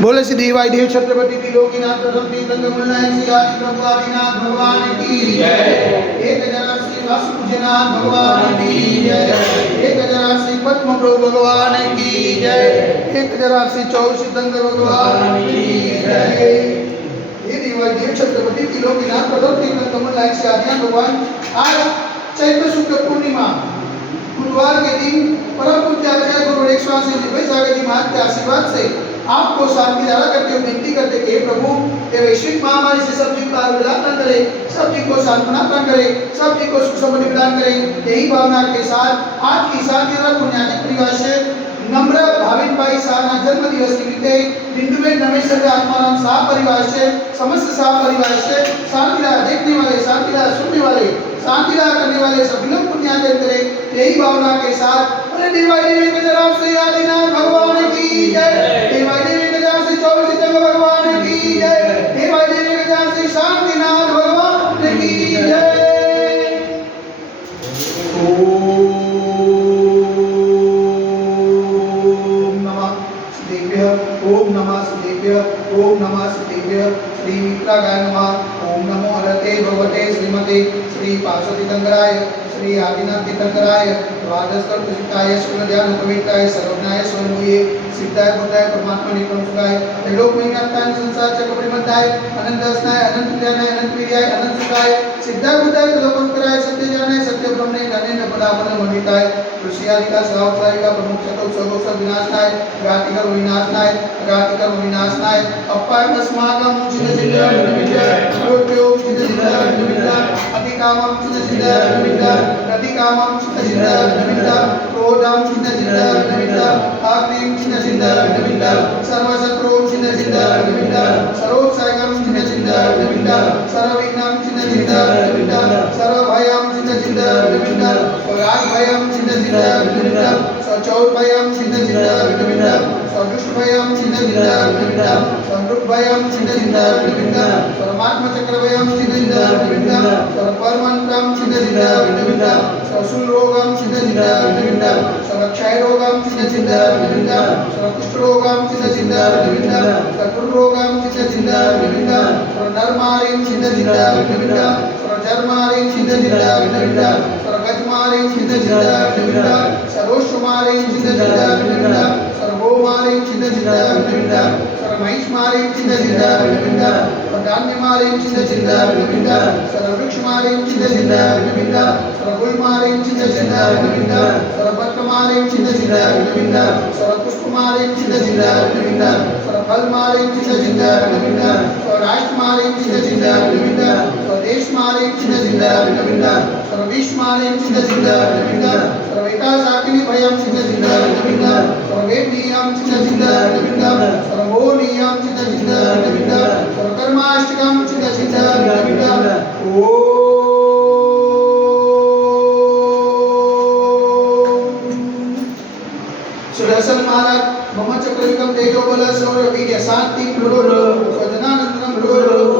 बोले श्री देवाय देव छत्रपति त्रिलोकीनाथ प्रथम तीर्थंकर मुनिनायक श्री आदि प्रभु आदिनाथ भगवान की जय। एक हजार श्री वासुपूजनाथ भगवान की जय। एक हजार श्री पद्म प्रभु भगवान की जय। एक हजार श्री चौर सिद्धंकर भगवान की जय। ये देवाय देव छत्रपति त्रिलोकीनाथ प्रथम तीर्थंकर मुनिनायक श्री आदिनाथ भगवान आज चैत्र शुक्ल पूर्णिमा बुधवार के दिन परम पूज्य आचार्य गुरु एक स्वामी दिव्य सागर जी महाराज के आशीर्वाद से आपको शांति दारा करते हुए विनती करते कि प्रभु ये वैश्विक महामारी से सब जीव का प्रदान करे, सब जीव को सांत्वना प्रदान करे, सब जीव को सुख समृद्धि प्रदान करे। यही भावना के साथ आज की शांति दारा पुण्यातिक परिवार से नम्र भाविन भाई सारा जन्म दिवस निमित्ते दिंडुबेन नमेश्वर आत्माराम शाह परिवार से समस्त शाह परिवार से शांति दारा देखने वाले, शांति दारा सुनने वाले, शांति दारा करने वाले सभी लोग पुण्यार्जन करें। यही भावना के साथ बोले देवाय देवी के जरा श्री आदिनाथ भगवान की जय। देवाय देवी के जरा श्री चौर सिद्धंकर भगवान की जय। देवाय देवी के जरा श्री शांतिनाथ भगवान की जय। ओम नमः श्रीदेव्य, ओम नमः श्रीदेव्य, ओम नमः श्रीदेव्य। श्री मित्रागाय नमः। ओम नमो हरते भगवते श्रीमते श्री पार्वती तीर्थंकराय श्री आदिनाथ तीर्थंकराय द्वादशकल्पसिद्धाय शुक्लध्यान पवित्राय सर्वज्ञाय स्वयंभूये सिद्धाय बुद्धाय परमात्मा निप्रमुखाय त्रैलोक्यमय ज्ञाताय संसार चक्र परिमताय अनंत अस्नाय अनंत ज्ञानाय अनंत वीर्याय अनंत सुखाय सिद्धाय बुद्धाय त्रिलोकंकराय सत्य ज्ञानाय सत्य ब्रह्मणे ज्ञानेन पदापन मंडिताय ऋषियादिका सहस्रायिका प्रमुख चतुर्सर्गोत्सव विनाशनाय घातिकर विनाशनाय घातिकर विनाशनाय अपाय अस्माकं चिन्ह चिन्ह विजय योग्यो चिन्ह चिन्ह विजय अधिकामं चिन्ह चिन्ह विजय प्रतिकामं चिन्ह चिन्ह विजय क्रोधं चिन्ह चिन्ह विजय आग्नेयं चिन्ह चिन्ह विजय सर्वशत्रुं चिन्ह चिन्ह विजय सर्वोत्साहं चिन्ह चिन्ह विजय सर्वविघ्नं चिन्ह चिन्ह विजय सर्वभयं चिन्ह चिन्ह विजय रागभयं चिन्ह चिन्ह विजय सचौर्भयं चिन्ह चिन्ह विजय सदुष्टभयं चिन्ह चिन्ह विजय संरुपभयं चिन्ह चिन्ह विजय परमात्मचक्रभयं चिन्ह चिन्ह विजय सर्वपरमन्त्रं चिन्ह चिन्ह विजय ससुलरोगं चिन्ह चिन्ह विजय सर्वक्षयरोगं चिन्ह चिन्ह विजय सर्वकुष्ठरोगं चिन्ह चिन्ह विजय सर्वरोगं चिन्ह चिन्ह विजय सर्वनरमारिं चिन्ह चिन्ह विजय सर्वजर्मारिं चिन्ह चिन्ह विजय सर्वगजमारिं चिन्ह चिन्ह विजय सर्वोष्मारिं चिन्ह चिन्ह विजय सर्वोमारिं चिन्ह चिन्ह विजय सर्वमहिष्मारिं चिन्ह चिन्ह विजय सर्वधान्यमारिं चिन्ह चिन्ह विजय सर्ववृक्षमारिं चिन्ह चिन्ह विजय सर्वगुलमारिं चिन्ह चिन्ह विजय सर्वपत्रमारिं चिन्ह चिन्ह विजय सर्वपुष्पमारिं चिन्ह चिन्ह विजय सर्वफलमारिं चिन्ह चिन्ह विजय सर्वराष्ट्रमारिं चिन्ह चिन्ह विजय स्वदेशमारिं चिन्ह चिन्ह विजय सर्वविश्वमारिं चिन्ह चिन्ह विजय सर्वैताशाकिनी भयं चिन्ह चिन्ह विजय सर्ववेदनीयं चिन्ह चिन्ह विजय सर्वोनीयं चिन्ह चिन्ह विजय सर्वकर्माष्टकं चिन्ह चिन्ह विजय ओम सुदर्शन महाराज ब्रह्मचक्रयुगं तेजोबल शौर्य वीर्य शांति प्रभो स्वजनानंदनं प्रभो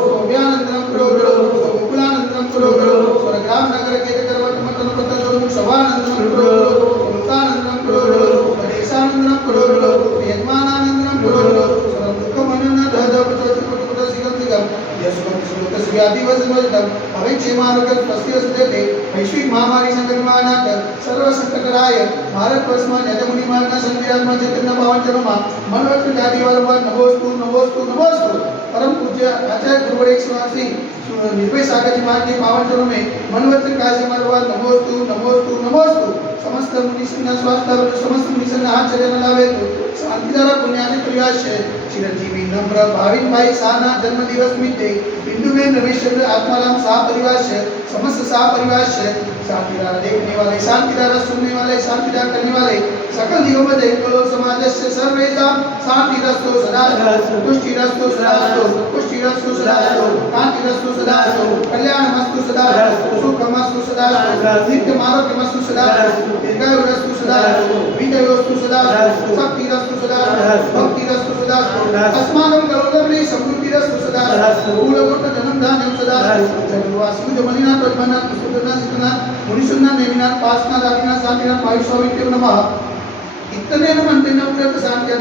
सौम्यानंदनं प्रभो गोकुलानंदनं प्रभो स्वर्ग्राम नगर के करवटमतन पतजोम शवानंदनं प्रभो मुक्तानंदनं प्रभो परेशानंदनं प्रभो यजमानानंदनं प्रभो सर्वदुःखमनन वैश्विक महामारी संकटमानाथ सर्व संकटराय भारत वर्षમાં યજમુનિ માર્ગના સંવિધાનમાં ચેતનના પાવન ચરણમાં મનવત જાતિ વારંવાર નમોસ્તુ નમોસ્તુ નમોસ્તુ परम पूज्य आचार्य गुरु एक स्वामी निर्भय सागर जी महाराज के पावन चरणों में मनवत काशी मरवा नमोस्तु नमोस्तु नमोस्तु समस्त मुनिषिना स्वास्थ्य समस्त मुनिषिना हाथ चरण लावे तो शांति द्वारा पुण्यानि प्रयास है चिरंजीवी नम्र भाविन भाई साना जन्म दिवस निमित्ते बिंदुबेन रमेश्वर आत्माराम शाह परिवार से समस्त शाह परिवार से शांति द्वारा देखने वाले, शांति द्वारा सुनने वाले, शांति द्वारा करने वाले सकल जीवों में दैवलो समाजस्य सर्वेषां शांतिरस्तु सदास्तु तुष्टिरस्तु सदास्तु पुष्टिरस्तु सदास्तु कांतिरस्तु सदास्तु कल्याणमस्तु सदास्तु सुखमस्तु सदास्तु नित्यमारोग्यमस्तु सदास्तु दीर्घायुरस्तु सदास्तु विजयोस्तु सदास्तु शक्तिरस्तु सदास्तु भक्तिरस्तु सदास्तु अस्माकं करोदर्णे समृद्धिरस्तु सदास्तु मूलभूत धनं धान्यं सदास्तु चतुर्वासु जमलिना प्रज्ञाना सुदना सिद्धना मुनिसुन्ना नेमिना पासना दागिना शांतिना पायुस्वामित्य नमः इतने न मनते न शांति